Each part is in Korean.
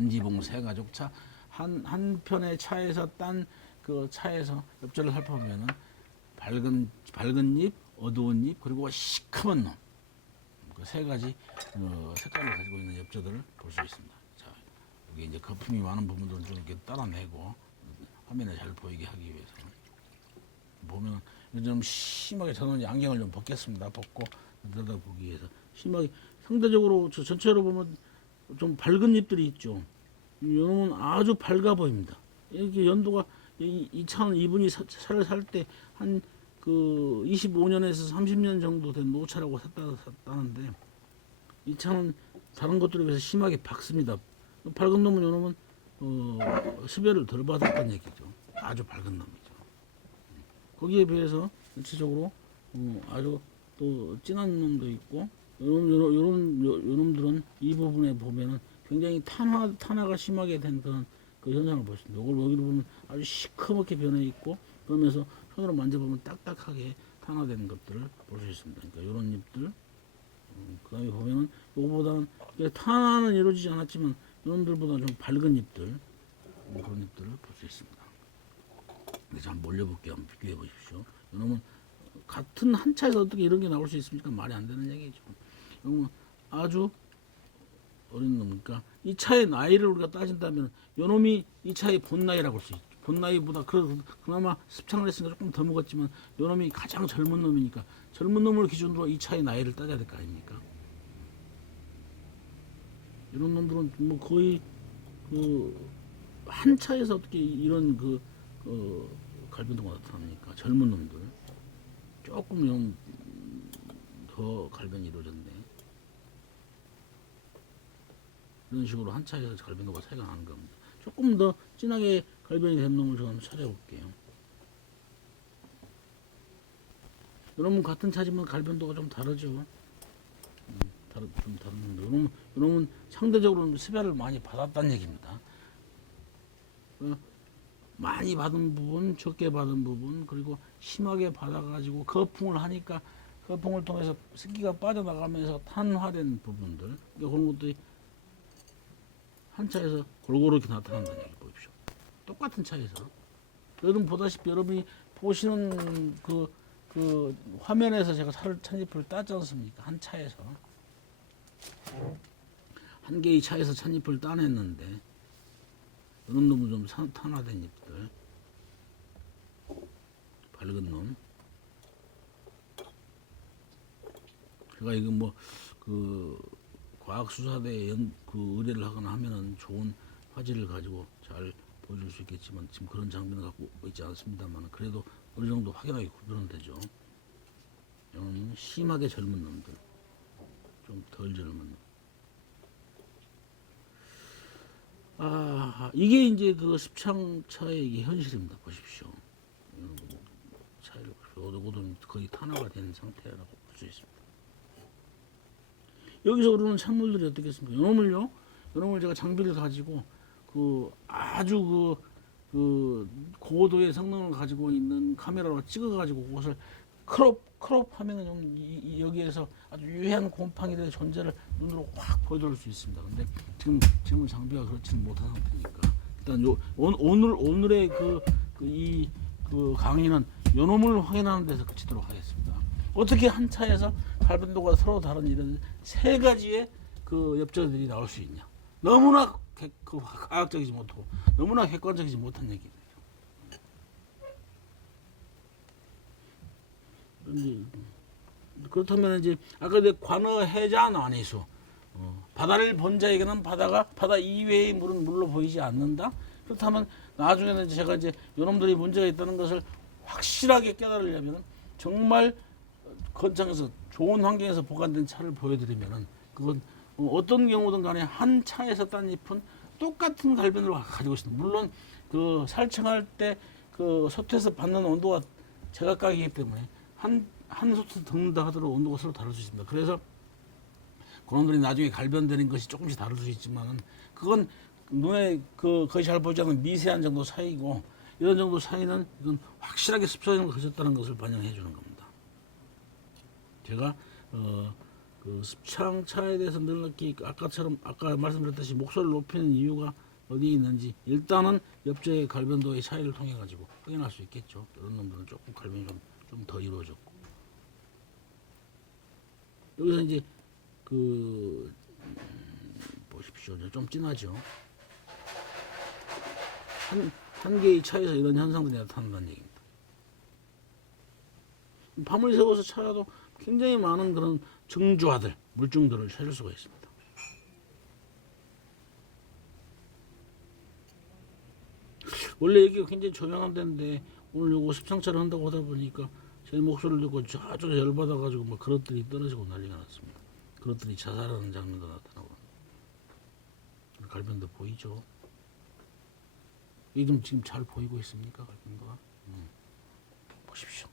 반지봉 세 가족 차 한 편의 차에서 딴 그 차에서 엽전을 살펴보면은 밝은 잎, 어두운 잎, 그리고 시커먼 놈. 그 세 가지 색깔을 가지고 있는 엽전들을 볼 수 있습니다. 자, 여기 이제 거품이 많은 부분들은 좀 이렇게 따라내고 화면에 잘 보이게 하기 위해서 보면 좀 심하게 저는 안경을 좀 벗겠습니다. 벗고 들여다보기 위해서 심하게 상대적으로 저 전체로 보면 좀 밝은 잎들이 있죠. 이놈은 아주 밝아 보입니다. 이렇게 연도가 이 차는 이분이 차를 살 때 한 그 25년에서 30년 정도 된 노차라고 샀다는데 이 차는 다른 것들에 비해서 심하게 밝습니다. 밝은 놈은 이놈은 습여를 덜 받았다는 얘기죠. 아주 밝은 놈이죠. 거기에 비해서 전체적으로 아주 또 진한 놈도 있고 요런 놈들은 이 부분에 보면은 굉장히 탄화가 심하게 된 그런 그 현상을 볼 수 있습니다. 이걸 여기로 보면 아주 시커멓게 변해 있고 그러면서 손으로 만져보면 딱딱하게 탄화된 것들을 볼 수 있습니다. 그러니까 이런 잎들, 그 다음에 보면은 요거보다는 탄화는 이루어지지 않았지만 이놈들보다는 좀 밝은 잎들, 그런 잎들을 볼 수 있습니다. 근데 한번 올려볼게요. 한번 비교해 보십시오. 이놈은 같은 한 차에서 어떻게 이런 게 나올 수 있습니까? 말이 안 되는 얘기죠. 이놈은 아주 어린 놈이니까 이 차의 나이를 우리가 따진다면 요놈이 이 차의 본 나이라고 할 수 있죠. 본 나이보다 그나마 습창을 했으니까 조금 더 먹었지만 요놈이 가장 젊은 놈이니까 젊은 놈을 기준으로 이 차의 나이를 따져야 될 거 아닙니까? 이런 놈들은 뭐 거의 한 차에서 어떻게 이런 갈변도가 나타납니까? 젊은 놈들 조금 좀 더 갈변이 이루어졌네. 이런 식으로 한 차에서 갈변도가 차이가 나는 겁니다. 조금 더 진하게 갈변이 된 놈을 저는 찾아볼게요. 이놈은 같은 차지만 갈변도가 좀 다르죠. 좀 다른데 이놈은 상대적으로 습야를 많이 받았다는 얘기입니다. 많이 받은 부분, 적게 받은 부분, 그리고 심하게 받아가지고 거풍을 하니까 거풍을 통해서 습기가 빠져나가면서 탄화된 부분들, 그러니까 그런 것들이 한 차에서 골고루 이렇게 나타난다는 얘기 보십시오. 똑같은 차에서. 여러분 보다시피 여러분이 보시는 그 화면에서 제가 찻잎을 따지 않습니까? 한 차에서. 한 개의 차에서 찻잎을 따냈는데, 이런 놈은 좀 탄화된 잎들. 밝은 놈. 제가 이거 과학수사대에 의뢰를 하거나 하면은 좋은 화질을 가지고 잘 보여줄 수 있겠지만 지금 그런 장비는 갖고 있지 않습니다만 그래도 어느 정도 확연하게 구별은 되죠. 이거는 심하게 젊은 놈들, 좀 덜 젊은 놈. 이게 이제 그 습창차의 이게 현실입니다. 보십시오. 차이를 보십시오. 오도고도 거의 탄화가 된 상태라고 볼 수 있습니다. 여기서 우리는 작물들이 어떻겠습니까? 요놈을 제가 장비를 가지고 아주 고도의 성능을 가지고 있는 카메라로 찍어가지고 그것을 크롭 하면은 좀 여기에서 아주 유해한 곰팡이들의 존재를 눈으로 확 보여줄 수 있습니다. 근데 지금 장비가 그렇지는 못한 상태니까 일단 오늘의 이 강의는 요놈을 확인하는 데서 그치도록 하겠습니다. 어떻게 한 차에서 갈변도가 서로 다른 이런 세 가지의 엽전들이 나올 수 있냐? 너무나 과학적이지 못하고 너무나 객관적이지 못한 얘기죠. 그렇다면 이제 아까 내 관어해자 난이수 바다를 본 자에게는 바다 이외의 물은 물로 보이지 않는다. 그렇다면 나중에는 제가 이제 요놈들이 문제가 있다는 것을 확실하게 깨달으려면 정말 건창에서 좋은 환경에서 보관된 차를 보여드리면은 그건 어떤 경우든 간에 한 차에서 딴 잎은 똑같은 갈변을 가지고 있습니다. 물론 살청할 때 솥에서 받는 온도가 제각각이기 때문에 한 솥을 덮는다 하더라도 온도가 서로 다를 수 있습니다. 그래서 그놈들이 나중에 갈변되는 것이 조금씩 다를 수 있지만은 그건 눈에 거의 잘 보이지 않는 미세한 정도 차이고 이런 정도 차이는 이건 확실하게 습성을 가졌다는 것을 반영해 주는 겁니다. 제가 그 습창차에 대해서 늘 이렇게 아까 말씀드렸듯이 목소리를 높이는 이유가 어디에 있는지 일단은 옆자의 갈변도의 차이를 통해 가지고 확인할 수 있겠죠. 이런 놈들은 조금 갈변이 좀 더 이루어졌고 여기서 이제 그 보십시오. 좀 진하죠. 한 개의 차에서 이런 현상들이 나타난다는 얘기입니다. 밤을 새워서 찾아도 굉장히 많은 그런 정주화들, 물증들을 찾을 수가 있습니다. 원래 여기가 굉장히 조용한 데인데 오늘 요거 습상차를 한다고 하다 보니까 제 목소리를 듣고 저쪽에 열받아가지고 막 그릇들이 떨어지고 난리가 났습니다. 그릇들이 자살하는 장면도 나타나고 갈변도 보이죠? 이좀 지금 잘 보이고 있습니까? 갈변도가? 보십시오.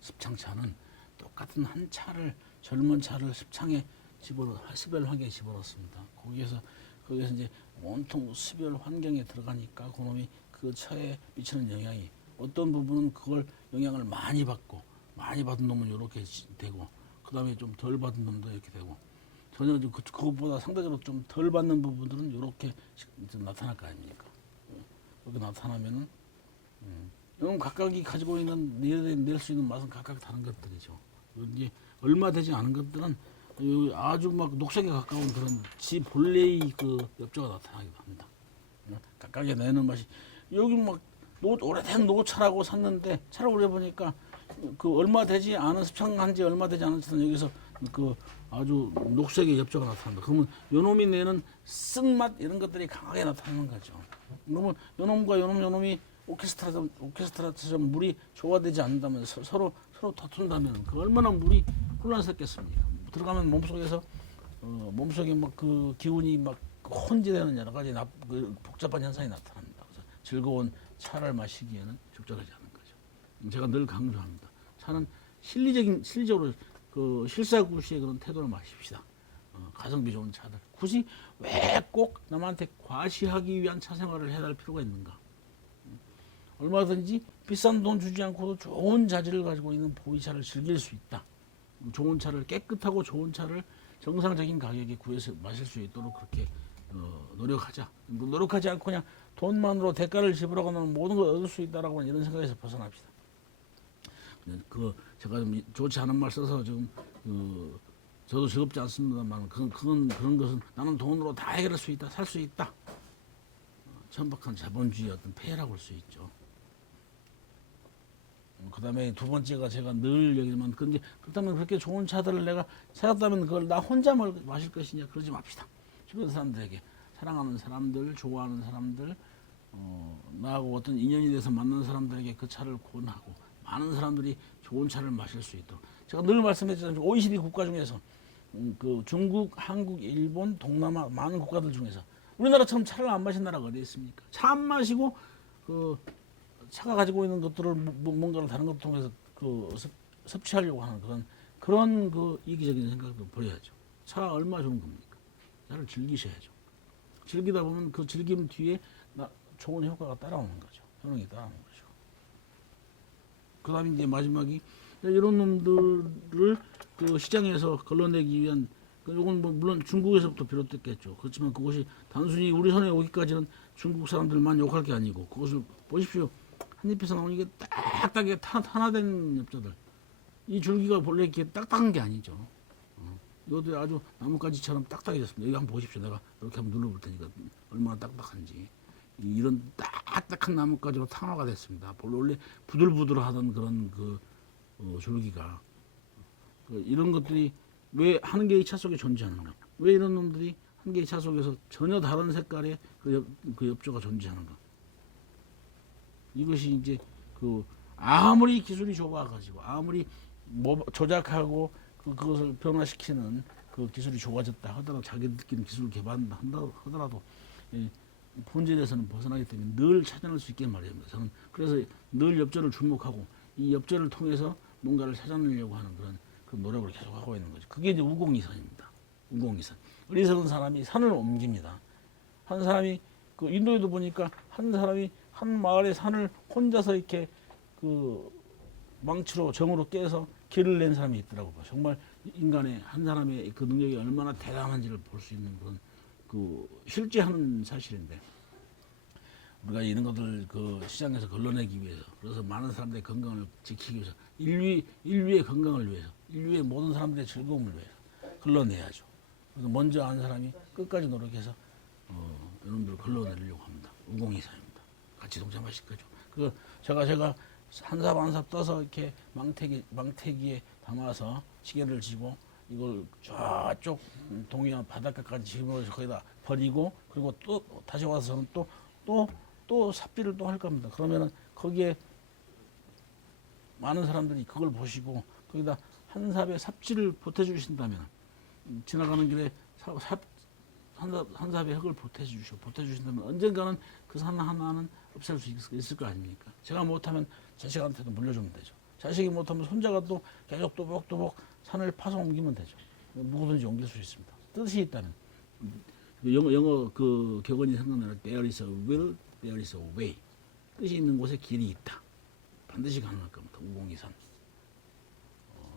습창차는 똑같은 한 차를 젊은 차를 습창에 습열 환경에 집어넣습니다. 거기에서 이제 온통 습열 환경에 들어가니까 그놈이 그 차에 미치는 영향이 어떤 부분은 그걸 영향을 많이 받은 놈은 이렇게 되고 그 다음에 좀 덜 받은 놈도 이렇게 되고 전혀 그것보다 상대적으로 좀 덜 받는 부분들은 이렇게 나타날 거 아닙니까? 그렇게 나타나면은 이런 각각이 가지고 있는 낼 수 있는 맛은 각각 다른 것들이죠. 이제 얼마 되지 않은 것들은 아주 막 녹색에 가까운 그런 지 본래의 그 엽조가 나타나기도 합니다. 각각의 내는 맛이 여기 막 오래된 노차라고 샀는데 차를 오래 보니까 그 얼마 되지 않은 습창한 지 얼마 되지 않은 차는 여기서 그 아주 녹색의 엽조가 나타난다. 그러면 요놈이 내는 쓴맛 이런 것들이 강하게 나타나는 거죠. 그러면 요놈과 요놈이 오케스트라처럼 물이 조화되지 않는다면 서로 다툰다면 그 얼마나 물이 혼란스럽겠습니까? 들어가면 몸속에 막 그 기운이 막 혼재되는 여러 가지 그 복잡한 현상이 나타납니다. 그래서 즐거운 차를 마시기에는 적절하지 않은 거죠. 제가 늘 강조합니다. 차는 실리적으로 그 실사구시의 그런 태도를 마십시다. 가성비 좋은 차들. 굳이 왜 꼭 남한테 과시하기 위한 차 생활을 해야 할 필요가 있는가? 얼마든지 비싼 돈 주지 않고도 좋은 자질을 가지고 있는 보이차를 즐길 수 있다. 좋은 차를 깨끗하고 좋은 차를 정상적인 가격에 구해서 마실 수 있도록 그렇게 노력하자. 노력하지 않고 그냥 돈만으로 대가를 지불하고 나면 모든 걸 얻을 수 있다라고 이런 생각에서 벗어납시다. 제가 좀 좋지 않은 말 써서 지금 저도 즐겁지 않습니다만 그런 것은 나는 돈으로 다 해결할 수 있다, 살 수 있다. 천박한 자본주의 어떤 폐해라고 할 수 있죠. 그 다음에 두 번째가 제가 늘 얘기지만 근데 그렇다면 그렇게 좋은 차들을 내가 찾았다면 그걸 나 혼자 마실 것이냐 그러지 맙시다. 주변 사람들에게 사랑하는 사람들, 좋아하는 사람들, 나하고 어떤 인연이 돼서 만난 사람들에게 그 차를 권하고 많은 사람들이 좋은 차를 마실 수 있도록 제가 늘 말씀드렸잖아요. OECD 국가 중에서 그 중국, 한국, 일본, 동남아 많은 국가들 중에서 우리나라처럼 차를 안 마신 나라가 어디 있습니까? 차 안 마시고 그 차가 가지고 있는 것들을 뭔가를 다른 것을 통해서 그 섭취하려고 하는 그런 그 이기적인 생각도 버려야죠. 차 얼마 좋은 겁니까? 차를 즐기셔야죠. 즐기다 보면 그 즐김 뒤에 좋은 효과가 따라오는 거죠. 효능이 따라오는 거죠. 그 다음에 이제 마지막이 이런 놈들을 그 시장에서 걸러내기 위한 이건 뭐 물론 중국에서부터 비롯됐겠죠. 그렇지만 그것이 단순히 우리 손에 오기까지는 중국 사람들만 욕할 게 아니고 그것을 보십시오. 한입에서 나오는 게 딱딱하게 탄화된 엽자들. 이 줄기가 본래 이렇게 딱딱한 게 아니죠. 이것도 아주 나뭇가지처럼 딱딱해졌습니다. 여기 한번 보십시오. 내가 이렇게 한번 눌러볼 테니까 얼마나 딱딱한지. 이런 딱딱한 나뭇가지로 탄화가 됐습니다. 원래 부들부들하던 그런 줄기가 이런 것들이 왜 한 개의 차 속에 존재하는가? 왜 이런 놈들이 한 개의 차 속에서 전혀 다른 색깔의 그 엽조가 존재하는가? 이것이 이제 아무리 기술이 좋아가지고 아무리 조작하고 그것을 변화시키는 그 기술이 좋아졌다 하더라도 자기들끼리 기술을 개발한다 하더라도 본질에서는 벗어나기 때문에 늘 찾아낼 수 있게 말입니다. 저는 그래서 늘 엽조를 주목하고 이 엽조를 통해서 뭔가를 찾아내려고 하는 그런 노력을 계속하고 있는 거죠. 그게 이제 우공이선입니다. 우공이선. 어리석은 사람이 산을 옮깁니다. 한 사람이 인도에도 보니까 한 사람이 한 마을의 산을 혼자서 이렇게 망치로 정으로 깨서 길을 낸 사람이 있더라고요. 정말 인간의 한 사람의 그 능력이 얼마나 대단한지를 볼 수 있는 그런 그 실제 하는 사실인데 우리가 이런 것들 그 시장에서 걸러내기 위해서 그래서 많은 사람들의 건강을 지키기 위해서 인류의 건강을 위해서 인류의 모든 사람들의 즐거움을 위해서 걸러내야죠. 그래서 먼저 한 사람이 끝까지 노력해서 여러분들 걸러내려고 합니다. 우공이사입니다. 같이 동참하실 거죠. 그 제가 한 삽 한 삽 떠서 이렇게 망태기에 담아서 시계를 지고 이걸 저쪽 동해안 바닷가까지 집어서 거기다 버리고 그리고 또 다시 와서는 또 삽질을 또 할 겁니다. 그러면은 거기에 많은 사람들이 그걸 보시고 거기다 한 삽의 삽질을 보태주신다면 지나가는 길에 한 삽의 흙을 보태주신다면 언젠가는 그 산 하나는 없앨 수 있을 거 아닙니까? 제가 못하면 자식한테도 물려주면 되죠. 자식이 못하면 손자가 또 계속 또복또복 산을 파서 옮기면 되죠. 누구든지 옮길 수 있습니다. 뜻이 있다면. 영어 그 격언이 생각나는 there is a will, there is a way. 뜻이 있는 곳에 길이 있다. 반드시 가능할 겁니다. 5023.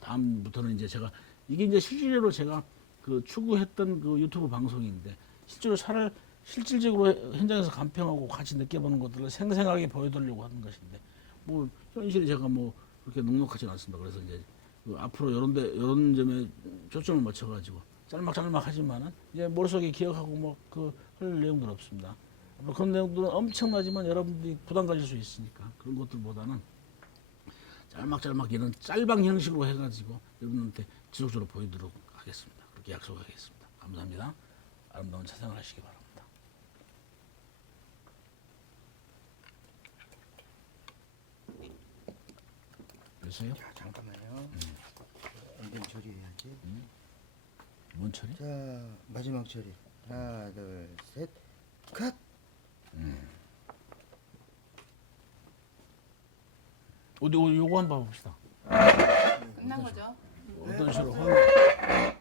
다음부터는 이제 제가 이게 이제 실질적으로 제가 그 추구했던 그 유튜브 방송인데 실질적으로 현장에서 간평하고 같이 느껴보는 것들을 생생하게 보여드리려고 하는 것인데 뭐 현실이 제가 뭐 그렇게 넉넉하지는 않습니다. 그래서 이제 그 앞으로 이런 점에 초점을 맞춰가지고 짤막짤막하지만은 이제 머릿속에 기억하고 뭐 그 할 내용들은 없습니다. 그런 내용들은 엄청나지만 여러분들이 부담 가질 수 있으니까 그런 것들보다는 짤막짤막 이런 짤방 형식으로 해가지고 여러분한테 지속적으로 보여드리도록 하겠습니다. 그렇게 약속하겠습니다. 감사합니다. 아름다운 차생활 하시기 바랍니다. 됐어요? 자, 잠깐만요. 엔딩 처리해야지. 뭔 처리? 자, 마지막 처리. 하나, 둘, 셋, 컷. 어디 요거 한번 봅시다. 끝난 거죠? 어떤 식으로